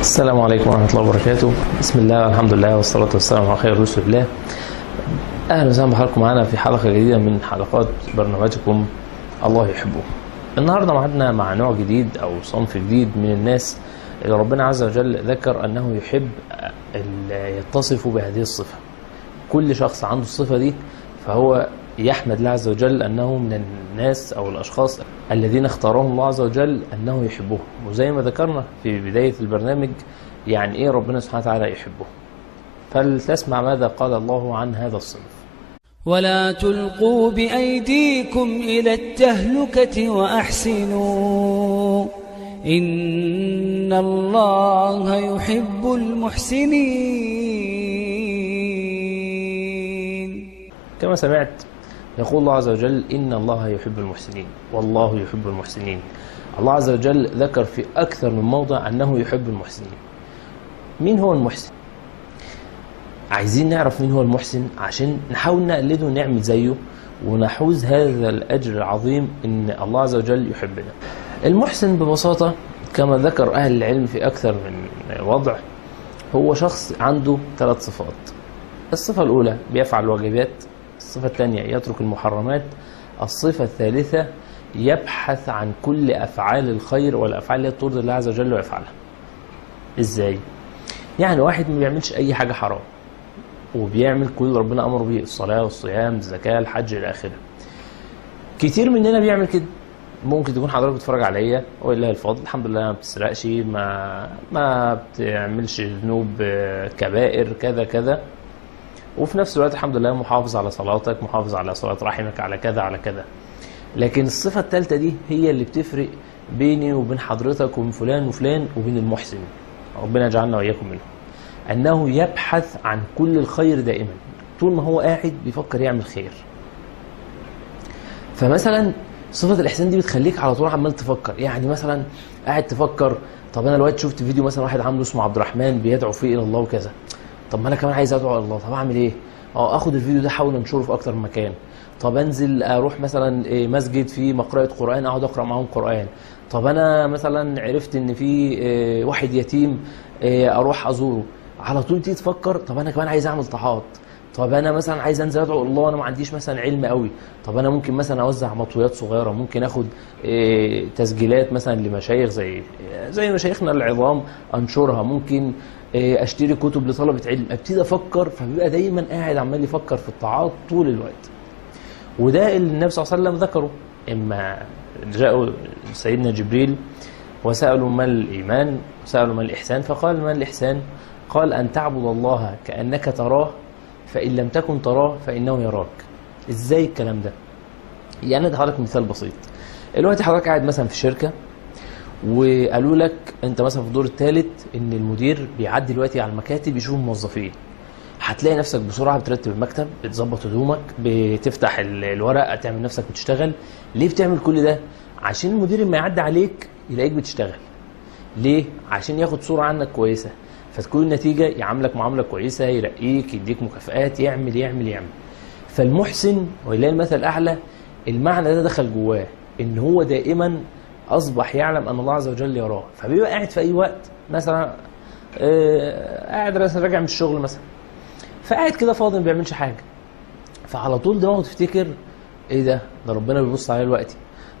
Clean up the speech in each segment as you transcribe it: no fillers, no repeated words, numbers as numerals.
السلام عليكم ورحمة الله وبركاته. بسم الله والحمد لله والصلاة والسلام على خير رسل الله. أهلا وسهلا بحضراتكم معنا في حلقة جديدة من حلقات برنامجكم الله يحبه. النهاردة معدنا مع نوع جديد أو صنف جديد من الناس اللي ربنا عز وجل ذكر أنه يحب يتصف بهذه الصفة. كل شخص عنده الصفة دي فهو يحمد الله عز وجل أنه من الناس أو الأشخاص الذين اختارهم الله عز وجل أنه يحبهم. وزي ما ذكرنا في بداية البرنامج يعني إيه ربنا سبحانه وتعالى يحبه. فلتسمع ماذا قال الله عن هذا الصنف. ولا تلقوا بأيديكم إلى التهلكة وأحسنوا إن الله يحب المحسنين. كما سمعت يقول الله عز وجل إن الله يحب المحسنين والله يحب المحسنين. الله عز وجل ذكر في أكثر من موضع أنه يحب المحسنين. مين هو المحسن؟ عايزين نعرف مين هو المحسن عشان نحاول نقلده ونعمل زيه ونحوز هذا الأجر العظيم إن الله عز وجل يحبنا. المحسن ببساطة كما ذكر أهل العلم في أكثر من وضع هو شخص عنده 3 صفات. الصفة الأولى بيفعل الواجبات، الصفة الثانية يترك المحرمات، الصفة الثالثة يبحث عن كل أفعال الخير والأفعال التي ترضي الله عز وجل ويفعلها. إزاي؟ يعني واحد ما بيعملش أي حاجة حرام وبيعمل كل ربنا أمر به، الصلاة والصيام الزكاة الحج إلى آخره. كتير مننا بيعمل كده. ممكن تكون حضرتك بتتفرج عليا ولله الفضل الحمد لله ما بتسرقش، ما بتعملش ذنوب كبائر كذا كذا، وفي نفس الوقت الحمد لله محافظ على صلاتك، محافظ على صلاة رحمك، على كذا على كذا. لكن الصفة الثالثة دي هي اللي بتفرق بيني وبين حضرتك وبين فلان وفلان وبين المحسن. ربنا يجعلنا وإياكم منه. أنه يبحث عن كل الخير دائما، طول ما هو قاعد بيفكر يعمل خير. فمثلا صفة الإحسان دي بتخليك على طول عمال تفكر. يعني مثلا قاعد تفكر طب أنا دلوقتي شفت فيديو مثلا واحد عامله اسمه عبد الرحمن بيدعو فيه إلى الله وكذا، طب ما أنا كمان عايز أدعو إلى الله، طب أعمل إيه؟ أخد الفيديو ده أحاول أنشره في أكتر من مكان. طب أنزل أروح مثلا مسجد فيه مقرأة قرآن أقعد أقرأ معاهم قرآن. طب أنا مثلا عرفت إن في واحد يتيم أروح أزوره. على طول تيجي تفكر طب أنا كمان عايز أعمل طاعات. طب أنا مثلا عايز أنزل أدعو الله وأنا ما عنديش مثلا علم قوي. طب أنا ممكن مثلا أوزع مطويات صغيرة، ممكن أخد تسجيلات مثلا لمشايخ زي مشايخنا العظام أنشرها، ممكن أشتري كتب لطلبة علم. أبتدي أفكر، فبيبقى دايما قاعد عمال يفكر في الطاعات طول الوقت. وده اللي النبي صلى الله عليه وسلم ذكره. إما جاءوا سيدنا جبريل وسألوا ما الإيمان وسألوا ما الإحسان، فقال ما الإحسان؟ قال أن تعبد الله كأنك تراه فإن لم تكن تراه فإنه يراك. إزاي الكلام ده؟ يعني أدي حضرتك مثال بسيط. دلوقتي حضرتك قاعد مثلا في شركة وقالوا لك أنت مثلا في الدور الثالث إن المدير بيعدي دلوقتي على المكاتب يشوف الموظفين. هتلاقي نفسك بسرعة بترتب المكتب، بتظبط هدومك، بتفتح الورق، تعمل نفسك بتشتغل. ليه بتعمل كل ده؟ عشان المدير لما يعدي عليك يلاقيك بتشتغل. ليه؟ عشان ياخد صورة عنك كويسة، فتكون النتيجة يعاملك معاملة كويسة، يرقيك، يديك مكافآت، يعمل يعمل يعمل. فالمحسن ولله المثل الأعلى المعنى ده دخل جواه، إن هو دائما أصبح يعلم أن الله عز وجل يراه. فبيبقى قاعد في أي وقت مثلا قاعد مثلا راجع من الشغل مثلا، فقاعد كده فاضي ما بيعملش حاجة، فعلى طول دماغه تفتكر إيه ده ربنا بيبص عليا دلوقتي،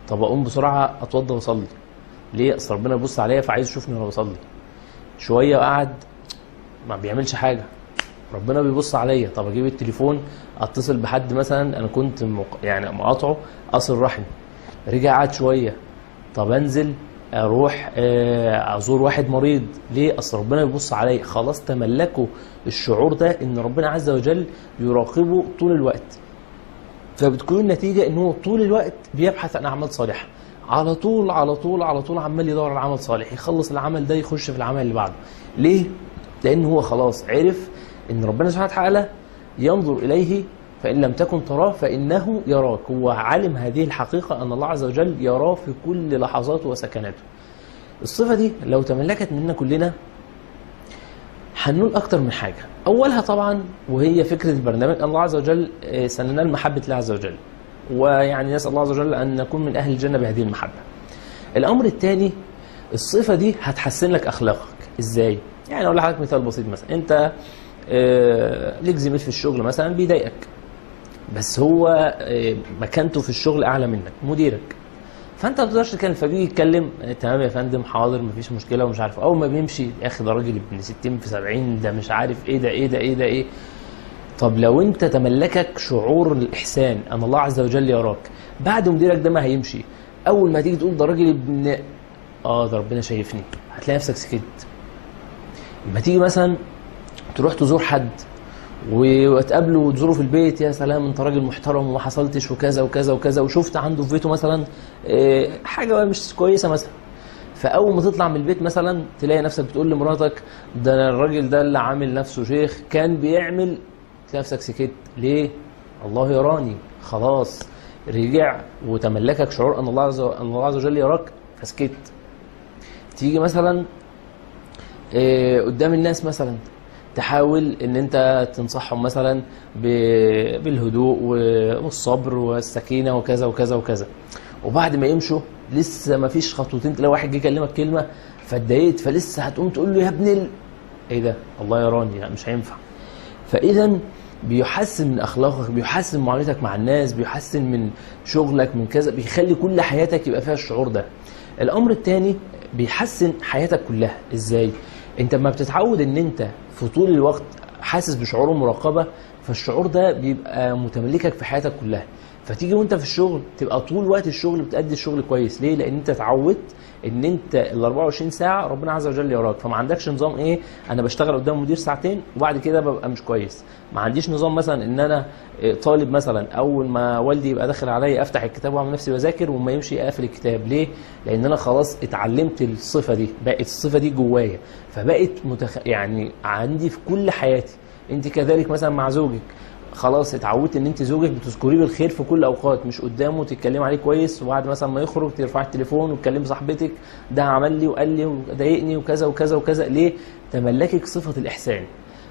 طب أقوم بسرعة أتوضى وأصلي. ليه؟ أصل ربنا بيبص عليا فعايز يشوفني وأنا بصلي. شوية قاعد ما بيعملش حاجة، ربنا بيبص عليا، طب اجيب التليفون اتصل بحد مثلا انا كنت يعني مقاطعه اصل رحمي. رجع قعد شوية، طب انزل اروح ازور واحد مريض. ليه؟ اصل ربنا بيبص عليا. خلاص تملكوا الشعور ده ان ربنا عز وجل يراقبه طول الوقت. فبتكون النتيجة ان هو طول الوقت بيبحث عن اعمال صالحة، على طول على طول على طول عمال يدور على عمل صالح، يخلص العمل ده يخش في العمل اللي بعده. ليه؟ لأن هو خلاص عرف إن ربنا سبحانه وتعالى ينظر إليه فإن لم تكن تراه فإنه يراك. هو علم هذه الحقيقة أن الله عز وجل يراه في كل لحظاته وسكناته. الصفة دي لو تملكت مننا كلنا هنقول أكتر من حاجة. أولها طبعا وهي فكرة البرنامج أن الله عز وجل سننال محبة الله عز وجل، ويعني نسأل الله عز وجل أن نكون من أهل الجنة بهذه المحبة. الأمر الثاني الصفة دي هتحسن لك أخلاقك. ازاي؟ يعني اقول لحضرتك مثال بسيط. مثلا انت ليك زميل في الشغل مثلا بيضايقك، بس هو مكانته في الشغل اعلى منك، مديرك، فانت ما بتقدرش تتكلم، فبيجي يتكلم تمام يا فندم حاضر مفيش مشكله ومش عارف، اول ما بيمشي يا اخي ده راجل ابن 60 في 70 ده مش عارف ايه ده ايه ده ايه ده ايه. طب لو انت تملكك شعور الاحسان ان الله عز وجل يراك، بعد مديرك ده ما هيمشي، اول ما تيجي تقول ده راجل ابن ده ربنا شايفني، هتلاقي نفسك سكت. لما تيجي مثلا تروح تزور حد وتقابله وتزوره في البيت، يا سلام انت راجل محترم وما حصلتش وكذا وكذا وكذا، وشفت عنده في بيته مثلا حاجه مش كويسه مثلا، فاول ما تطلع من البيت مثلا تلاقي نفسك بتقول لمراتك ده الراجل ده اللي عامل نفسه شيخ كان بيعمل، تلاقي نفسك سكت. ليه؟ الله يراني، خلاص رجع وتملكك شعور ان الله عز وجل يراك فسكت. تيجي مثلا قدام الناس مثلا تحاول ان انت تنصحهم مثلا بالهدوء والصبر والسكينه وكذا وكذا وكذا، وبعد ما يمشوا لسه ما فيش خطوتين تلاقي واحد جه يكلمك كلمه فاتضايقت، فلسه هتقوم تقول له يا ابن ايه ده؟ الله يراني، لا مش هينفع. فاذا بيحسن من اخلاقك، بيحسن معاملتك مع الناس، بيحسن من شغلك، من كذا، بيخلي كل حياتك يبقى فيها الشعور ده. الامر الثاني بيحسن حياتك كلها. ازاي؟ انت لما بتتعود ان انت في طول الوقت حاسس بشعور المراقبه، فالشعور ده بيبقى متملكك في حياتك كلها، فتيجي وانت في الشغل تبقى طول وقت الشغل بتأدي الشغل كويس. ليه؟ لان انت اتعودت ان انت ال 24 ساعه ربنا عز وجل يراك، فما عندكش نظام ايه انا بشتغل قدام مدير ساعتين وبعد كده ببقى مش كويس. ما عنديش نظام مثلا ان انا طالب مثلا اول ما والدي يبقى داخل عليا افتح الكتاب واعمل نفسي بذاكر وما يمشي اقفل الكتاب. ليه؟ لان انا خلاص اتعلمت الصفه دي، بقت الصفه دي جوايا، فبقت يعني عندي في كل حياتي. انت كذلك مثلا مع زوجك، خلاص اتعودت ان انت زوجك بتذكريه بالخير في كل الاوقات، مش قدامه تتكلمي عليه كويس وبعد مثلا ما يخرج ترفعي التليفون وتكلمي صاحبتك ده عمل لي وقال لي وضايقني وكذا وكذا وكذا. ليه؟ تملكك صفه الاحسان.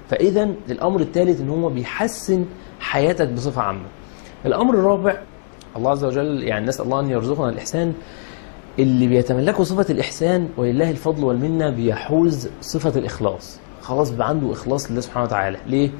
فاذا الامر الثالث ان هو بيحسن حياتك بصفه عامه. الامر الرابع، الله عز وجل يعني نسال الله ان يرزقنا الاحسان، اللي بيتملكوا صفه الاحسان ولله الفضل والمنه بيحوز صفه الاخلاص، خلاص بقى عنده اخلاص لله سبحانه وتعالى. ليه؟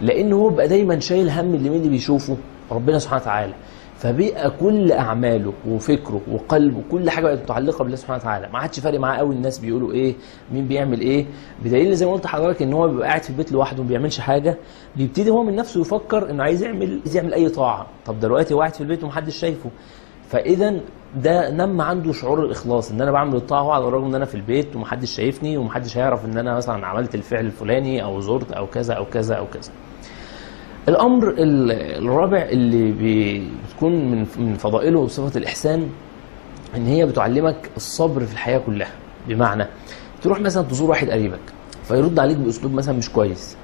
لانه هو بقى دايما شايل هم اللي مين اللي بيشوفه ربنا سبحانه وتعالى، فبقى كل اعماله وفكره وقلبه كل حاجه بقت متعلقه بالله سبحانه وتعالى، ما عادش فارق معاه قوي الناس بيقولوا ايه، مين بيعمل ايه. بدليل زي ما قلت لحضرتك ان هو بيبقى قاعد في البيت لوحده ما بيعملش حاجه، بيبتدي هو من نفسه يفكر انه عايز يعمل اي طاعه. طب دلوقتي هو قاعد في البيت ومحدش شايفه، فاذا ده نم عنده شعور الاخلاص ان انا بعمل الطاعه على الرغم ان انا في البيت ومحدش شايفني ومحدش هيعرف ان انا مثلا عملت الفعل الفلاني او زرت او كذا او كذا او كذا. الامر الرابع اللي بتكون من فضائله صفه الاحسان ان هي بتعلمك الصبر في الحياه كلها. بمعنى تروح مثلا تزور واحد قريبك فيرد عليك باسلوب مثلا مش كويس،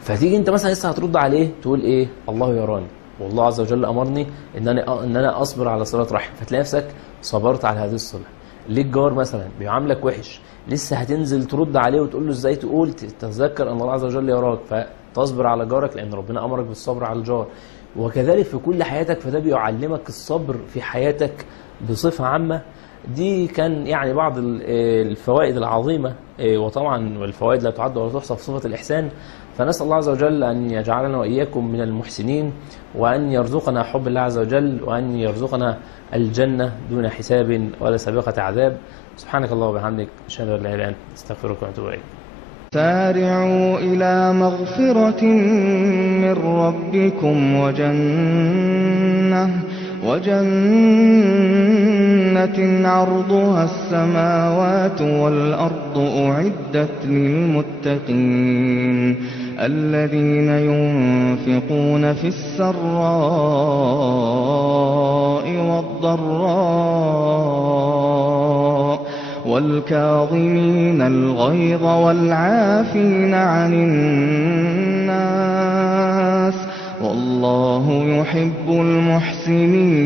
فتيجي انت مثلا لسه هترد عليه تقول ايه؟ الله يراني والله عز وجل امرني ان انا اصبر على صله رحم، فتلاقي نفسك صبرت على هذه الصله. ليك جار مثلا بيعاملك وحش، لسه هتنزل ترد عليه وتقول له ازاي، تقول تتذكر ان الله عز وجل يراك تصبر على جارك لان ربنا امرك بالصبر على الجار. وكذلك في كل حياتك، فده بيعلمك الصبر في حياتك بصفه عامه. دي كان يعني بعض الفوائد العظيمه، وطبعا الفوائد لا تعد ولا تحصى في صفه الاحسان. فنسال الله عز وجل ان يجعلنا واياكم من المحسنين، وان يرزقنا حب الله عز وجل، وان يرزقنا الجنه دون حساب ولا سابقه عذاب. سبحانك اللهم وبحمدك، اشهد ان لا اله الا انت، استغفرك واتوب اليك. سارعوا إلى مغفرة من ربكم وجنة عرضها السماوات والأرض أعدت للمتقين الذين ينفقون في السراء والضراء والكاظمين الغيظ والعافين عن الناس والله يحب المحسنين.